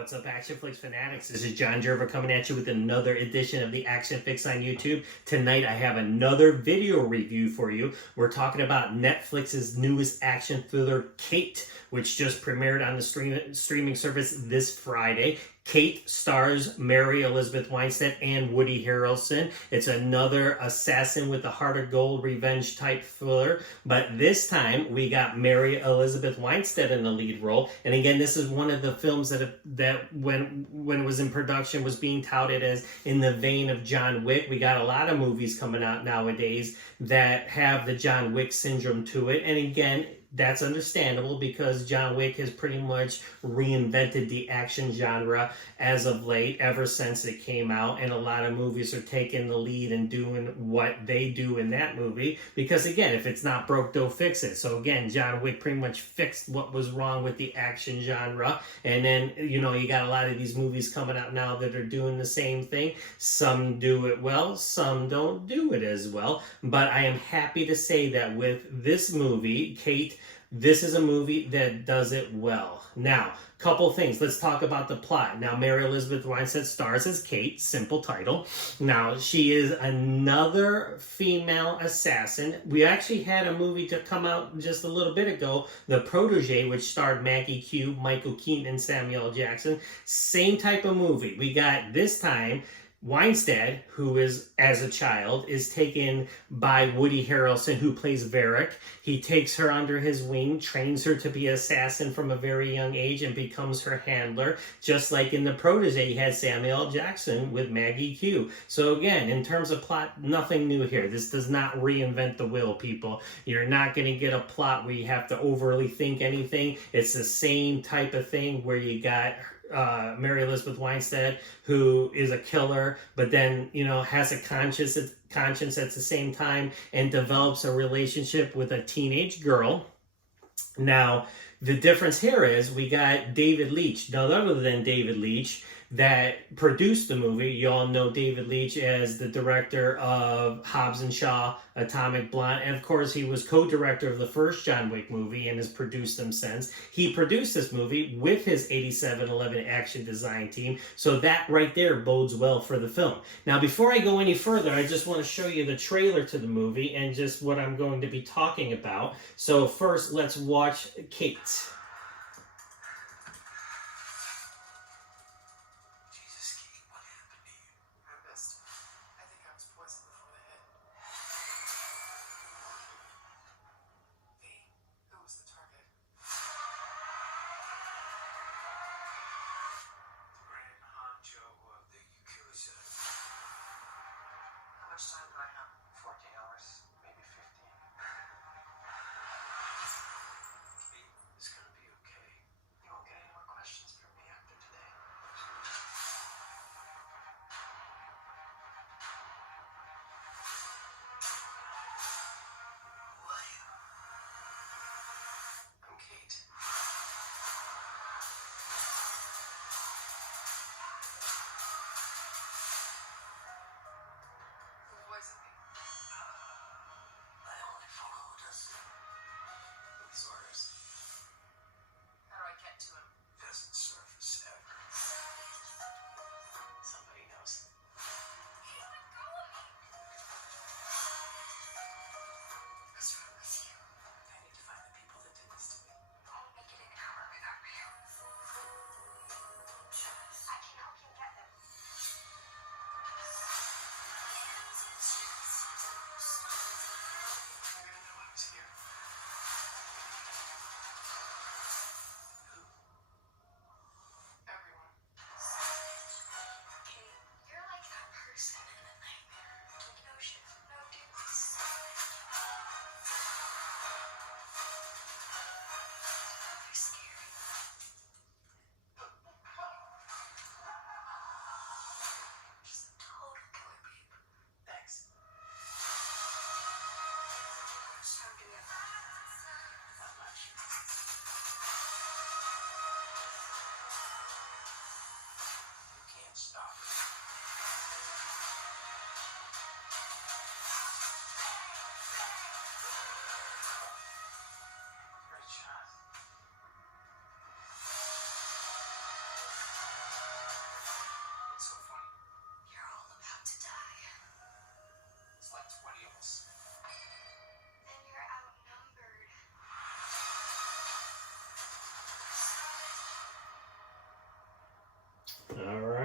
What's up, Action-Flix fanatics? This is John Gerver coming at you with another edition of the Action-Fix on YouTube. Tonight I have another video review for you. We're talking about Netflix's newest action thriller, Kate, which just premiered on the streaming service this Friday. Kate stars Mary Elizabeth Winstead and Woody Harrelson. It's another assassin with a heart of gold revenge type thriller, but this time we got Mary Elizabeth Winstead in the lead role. And again, this is one of the films that when it was in production was being touted as in the vein of John Wick. We got a lot of movies coming out nowadays that have the John Wick syndrome to it. And again, that's understandable because John Wick has pretty much reinvented the action genre as of late, ever since it came out. And a lot of movies are taking the lead and doing what they do in that movie. Because again, if it's not broke, don't fix it. So again, John Wick pretty much fixed what was wrong with the action genre. And then, you know, you got a lot of these movies coming out now that are doing the same thing. Some do it well, some don't do it as well. But I am happy to say that with this movie, Kate, this is a movie that does it well. Now, couple things. Let's talk about the plot. Now, Mary Elizabeth Winstead stars as Kate, simple title. Now, she is another female assassin. We actually had a movie to come out just a little bit ago, The Protege, which starred Maggie Q, Michael Keaton, and Samuel L. Jackson. Same type of movie. We got this time Winstead, who is, as a child, is taken by Woody Harrelson, who plays Varric. He takes her under his wing, trains her to be an assassin from a very young age, and becomes her handler. Just like in The Protege, you had Samuel L. Jackson with Maggie Q. So again, in terms of plot, nothing new here. This does not reinvent the wheel, people. You're not going to get a plot where you have to overly think anything. It's the same type of thing where you got Mary Elizabeth Winstead, who is a killer, but then, you know, has a conscience at the same time and develops a relationship with a teenage girl. Now, the difference here is we got David Leitch, none other than David Leitch, that produced the movie. You all know David Leitch as the director of Hobbs and Shaw, Atomic Blonde, and of course he was co-director of the first John Wick movie and has produced them since. He produced this movie with his 8711 action design team, so that right there bodes well for the film. Now, before I go any further, I just want to show you the trailer to the movie and just what I'm going to be talking about. So first, let's watch Kate. Time do I have? 14 hours, maybe 15. It's gonna be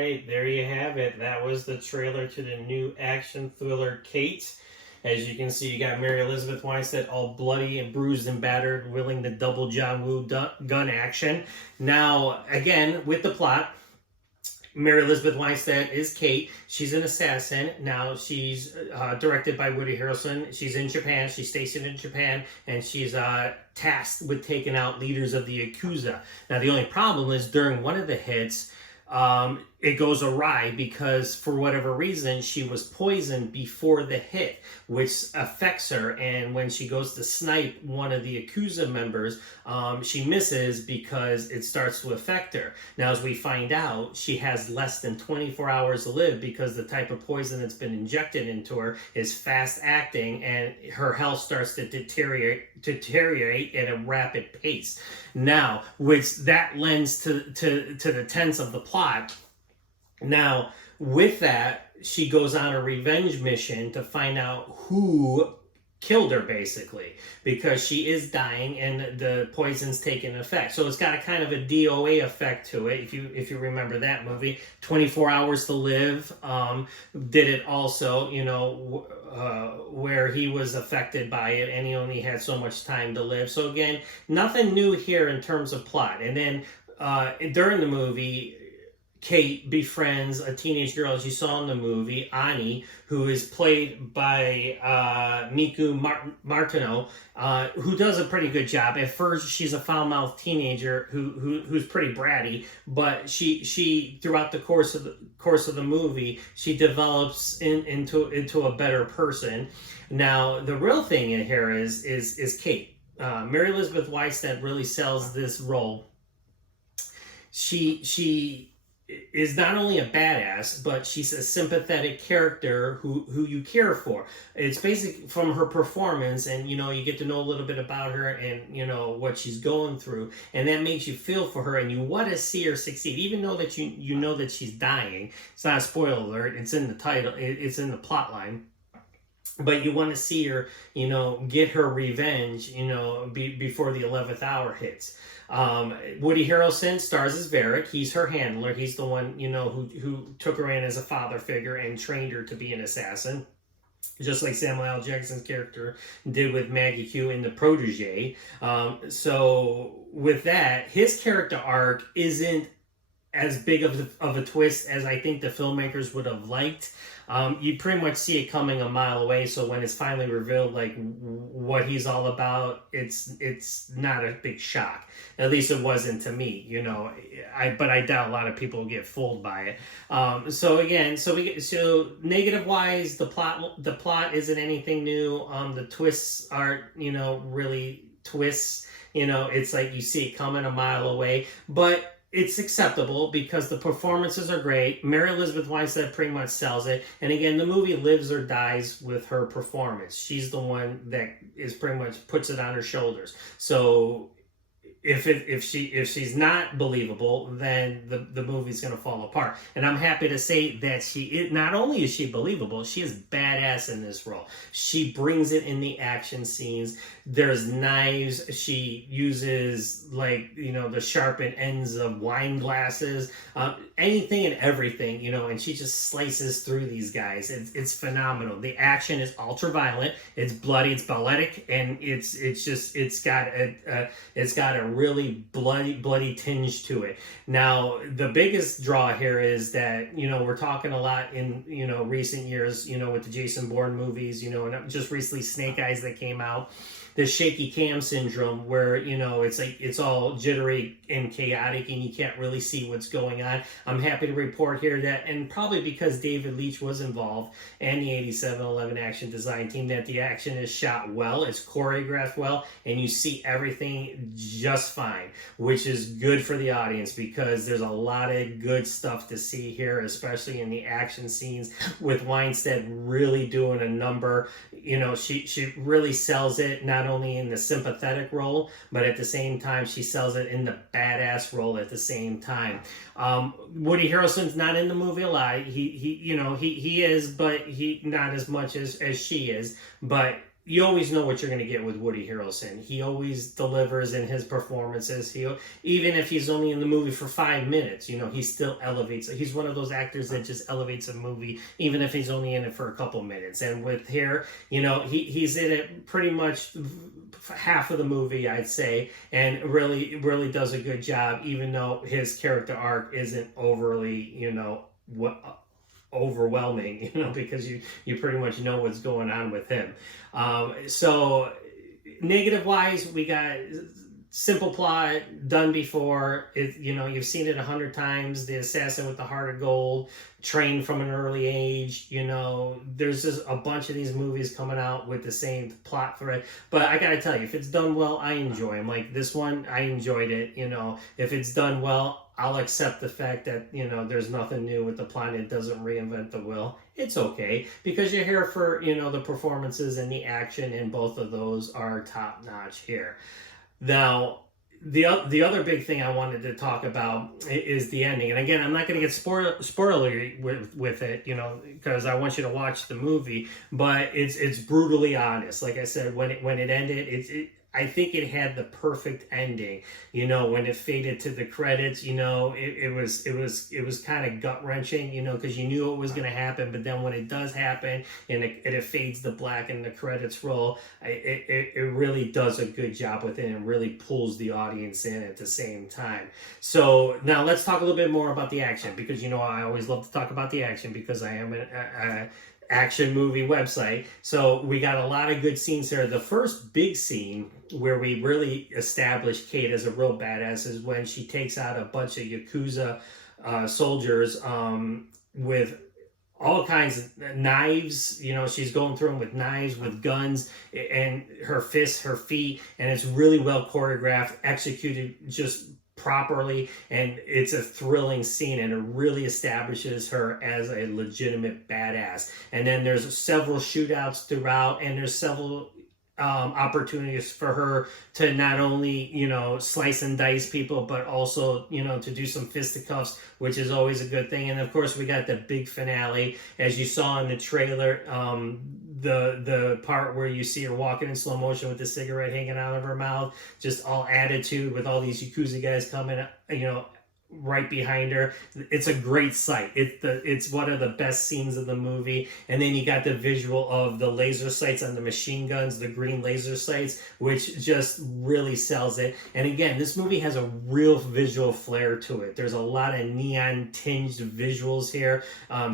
right, there you have it. That was the trailer to the new action thriller Kate. As you can see, you got Mary Elizabeth Winstead all bloody and bruised and battered, willing the double John Woo gun action. Now, again, with the plot, Mary Elizabeth Winstead is Kate. She's an assassin. Now, she's directed by Woody Harrelson. She's in Japan. She's stationed in Japan, and she's tasked with taking out leaders of the Yakuza. Now, the only problem is during one of the hits, it goes awry because for whatever reason she was poisoned before the hit, which affects her, and when she goes to snipe one of the Yakuza members, she misses because it starts to affect her. Now, as we find out, she has less than 24 hours to live because the type of poison that's been injected into her is fast acting, and her health starts to deteriorate at a rapid pace. Now, which that lends to the tense of the plot. Now, with that, she goes on a revenge mission to find out who killed her, basically, because she is dying and the poison's taking effect. So it's got a kind of a DOA effect to it, if you remember that movie. 24 Hours to Live did it also, where he was affected by it and he only had so much time to live. So again, nothing new here in terms of plot. And then during the movie, Kate befriends a teenage girl, as you saw in the movie, Ani, who is played by Miku Martineau, who does a pretty good job. At first, she's a foul-mouthed teenager who's pretty bratty, but she throughout the course of the movie, she develops into a better person. Now, the real thing in here is Kate. Mary Elizabeth Winstead really sells this role. She is not only a badass, but she's a sympathetic character who you care for. It's basic from her performance, and you get to know a little bit about her and what she's going through, and that makes you feel for her and you want to see her succeed, even though that you know that she's dying. It's not a spoiler alert, it's in the title, it's in the plot line. But you want to see her, get her revenge, before the 11th hour hits. Woody Harrelson stars as Varric. He's her handler. He's the one, who took her in as a father figure and trained her to be an assassin. Just like Samuel L. Jackson's character did with Maggie Q in The Protege. So with that, his character arc isn't as big of a twist as I think the filmmakers would have liked. You pretty much see it coming a mile away, so when it's finally revealed like what he's all about, it's not a big shock. At least it wasn't to me, but I doubt a lot of people get fooled by it. So negative wise, the plot isn't anything new. The twists aren't really twists. It's like you see it coming a mile away, but it's acceptable because the performances are great. Mary Elizabeth Winstead pretty much sells it. And again, the movie lives or dies with her performance. She's the one that is pretty much puts it on her shoulders. So if she's not believable, then the movie's going to fall apart. And I'm happy to say that not only is she believable, she is badass in this role. She brings it in the action scenes. There's knives. She uses the sharpened ends of wine glasses, anything and everything, and she just slices through these guys. It's phenomenal. The action is ultra violent. It's bloody. It's balletic, and it's got a really bloody tinge to it. Now, the biggest draw here is that, we're talking a lot in, recent years, with the Jason Bourne movies, and just recently Snake Eyes that came out. The shaky cam syndrome where, it's like it's all jittery and chaotic and you can't really see what's going on. I'm happy to report here that, and probably because David Leitch was involved and the 8711 action design team, that the action is shot well, it's choreographed well, and you see everything just fine, which is good for the audience because there's a lot of good stuff to see here, especially in the action scenes with Winstead really doing a number. She really sells it, not only in the sympathetic role, but at the same time, she sells it in the badass role at the same time. Woody Harrelson's not in the movie a lot. He is, but he not as much as she is. But you always know what you're going to get with Woody Harrelson. He always delivers in his performances. Even if he's only in the movie for 5 minutes, he still elevates. He's one of those actors that just elevates a movie, even if he's only in it for a couple minutes. And with here, he's in it pretty much half of the movie, I'd say, and really does a good job, even though his character arc isn't overly, overwhelming, because you pretty much know what's going on with him. So negative wise, we got simple plot, done before. You've seen it 100 times. The assassin with the heart of gold, trained from an early age. There's just a bunch of these movies coming out with the same plot thread. But I gotta tell you, if it's done well, I enjoy them. Like this one, I enjoyed it. If it's done well, I'll accept the fact that, there's nothing new with the plot. It doesn't reinvent the wheel. It's okay, because you're here for, the performances and the action, and both of those are top notch here. Now, the other big thing I wanted to talk about is the ending. And again, I'm not going to get spoilery with it, because I want you to watch the movie. But it's brutally honest. Like I said, when it ended, I think it had the perfect ending. When it faded to the credits, it was kind of gut wrenching, because you knew it was going to happen. But then when it does happen and it fades to black and the credits roll, it really does a good job with it and really pulls the audience in at the same time. So now let's talk a little bit more about the action, because I always love to talk about the action, because I am a action movie website. So we got a lot of good scenes here. The first big scene where we really establish Kate as a real badass is when she takes out a bunch of Yakuza soldiers with all kinds of knives. She's going through them with knives, with guns, and her fists, her feet, and it's really well choreographed, executed just properly, and it's a thrilling scene, and it really establishes her as a legitimate badass. And then there's several shootouts throughout, and there's several opportunities for her to not only, slice and dice people, but also, to do some fisticuffs, which is always a good thing. And of course, we got the big finale, as you saw in the trailer, the part where you see her walking in slow motion with the cigarette hanging out of her mouth, just all attitude with all these Yakuza guys coming, right behind her. It's a great sight. It's one of the best scenes of the movie. And then you got the visual of the laser sights on the machine guns, the green laser sights, which just really sells it. And again, this movie has a real visual flair to it. There's a lot of neon tinged visuals here.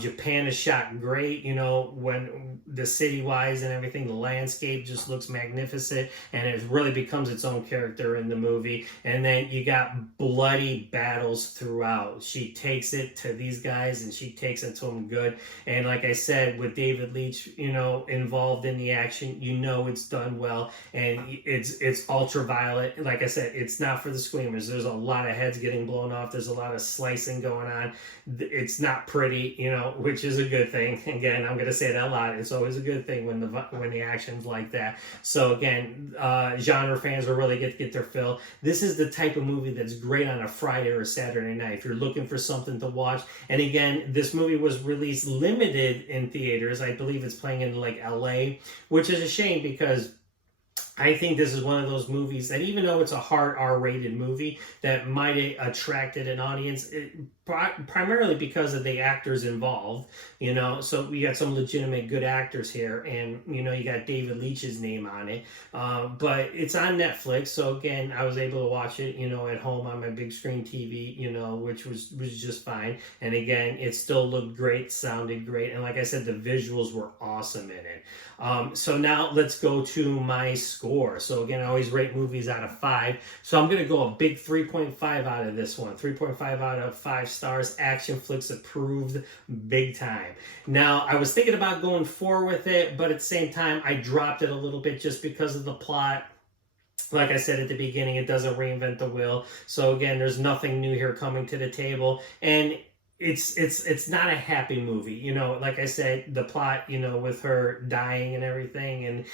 Japan is shot great, when the city wise and everything, the landscape just looks magnificent, and it really becomes its own character in the movie. And then you got bloody battles throughout. She takes it to these guys, and she takes it to them good. And like I said, with David Leitch, involved in the action, it's done well, and it's ultraviolet. Like I said, it's not for the squeamers. There's a lot of heads getting blown off. There's a lot of slicing going on. It's not pretty, which is a good thing. Again, I'm going to say that a lot. It's always a good thing when the action's like that. So again, genre fans will really get their fill. This is the type of movie that's great on a Friday or a Saturday night if you're looking for something to watch. And again, this movie was released limited in theaters. I believe it's playing in like LA, which is a shame, because I think this is one of those movies that, even though it's a hard R-rated movie, that might have attracted an audience, primarily because of the actors involved, so we got some legitimate good actors here, and, you got David Leitch's name on it, but it's on Netflix, so again, I was able to watch it, at home on my big screen TV, which was just fine, and again, it still looked great, sounded great, and like I said, the visuals were awesome in it. So now let's go to my score. So again, I always rate movies out of 5. So I'm going to go a big 3.5 out of this one. 3.5 out of 5 stars. Action-Flix approved big time. Now, I was thinking about going 4 with it, but at the same time, I dropped it a little bit just because of the plot. Like I said at the beginning, it doesn't reinvent the wheel. So again, there's nothing new here coming to the table. And it's not a happy movie, like I said, the plot, with her dying and everything, and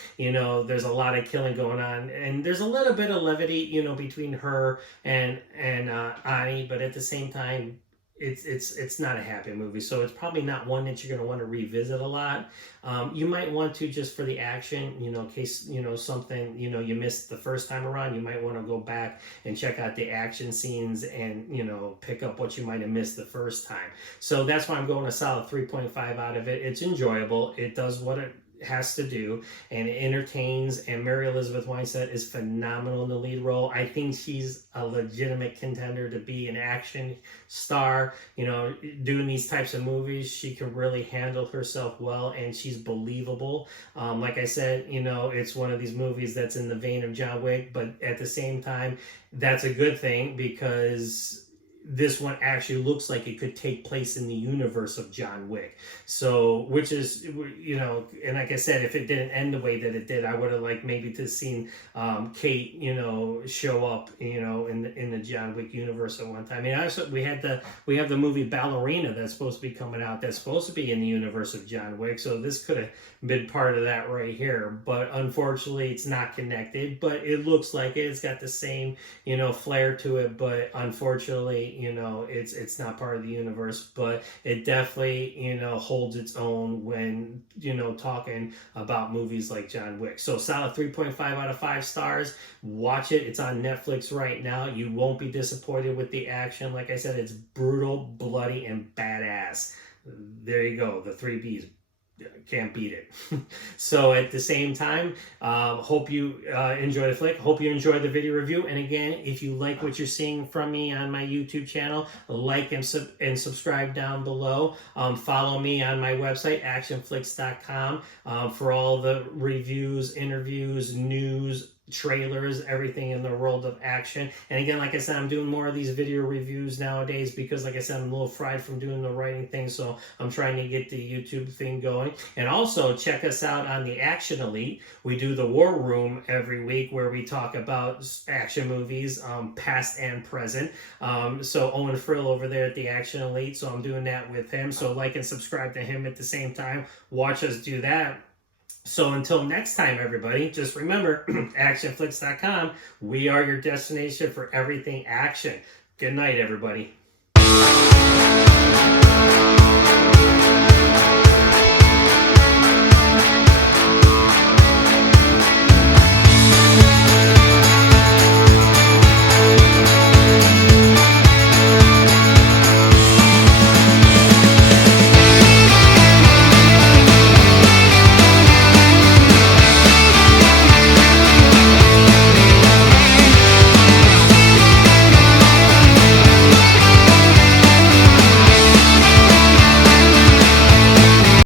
there's a lot of killing going on, and there's a little bit of levity, between her and Ani, but at the same time, it's not a happy movie, so it's probably not one that you're going to want to revisit a lot. You might want to, just for the action, in case something you missed the first time around, you might want to go back and check out the action scenes and pick up what you might have missed the first time. So that's why I'm going a solid 3.5 out of it. It's enjoyable. It does what it has to do, and it entertains, and Mary Elizabeth Winstead is phenomenal in the lead role. I think she's a legitimate contender to be an action star. Doing these types of movies, she can really handle herself well, and she's believable. Like I said, it's one of these movies that's in the vein of John Wick, but at the same time, that's a good thing, because this one actually looks like it could take place in the universe of John Wick. So, which is, and like I said, if it didn't end the way that it did, I would have liked maybe to seen Kate, show up, in the John Wick universe at one time. I mean, also we have the movie Ballerina that's supposed to be coming out. That's supposed to be in the universe of John Wick. So this could have been part of that right here. But unfortunately, it's not connected. But it looks like it. It's got the same, flair to it. But unfortunately, it's not part of the universe, but it definitely, holds its own when, talking about movies like John Wick. So solid 3.5 out of 5 stars. Watch it. It's on Netflix right now. You won't be disappointed with the action. Like I said, it's brutal, bloody, and badass. There you go. The 3 Bs. Can't beat it. So at the same time, hope you enjoy the flick. Hope you enjoy the video review. And again, if you like what you're seeing from me on my YouTube channel, like and subscribe down below. Follow me on my website, Action-Flix.com, for all the reviews, interviews, news, trailers, everything in the world of action. And again, like I said, I'm doing more of these video reviews nowadays because, like I said, I'm a little fried from doing the writing thing, so I'm trying to get the YouTube thing going. And also check us out on the Action Elite. We do the War Room every week where we talk about action movies, past and present. So Owen Frill over there at the Action Elite, so I'm doing that with him. So like and subscribe to him at the same time. Watch us do that. So until next time, everybody, just remember, Action-Flix.com, we are your destination for everything action. Good night, everybody.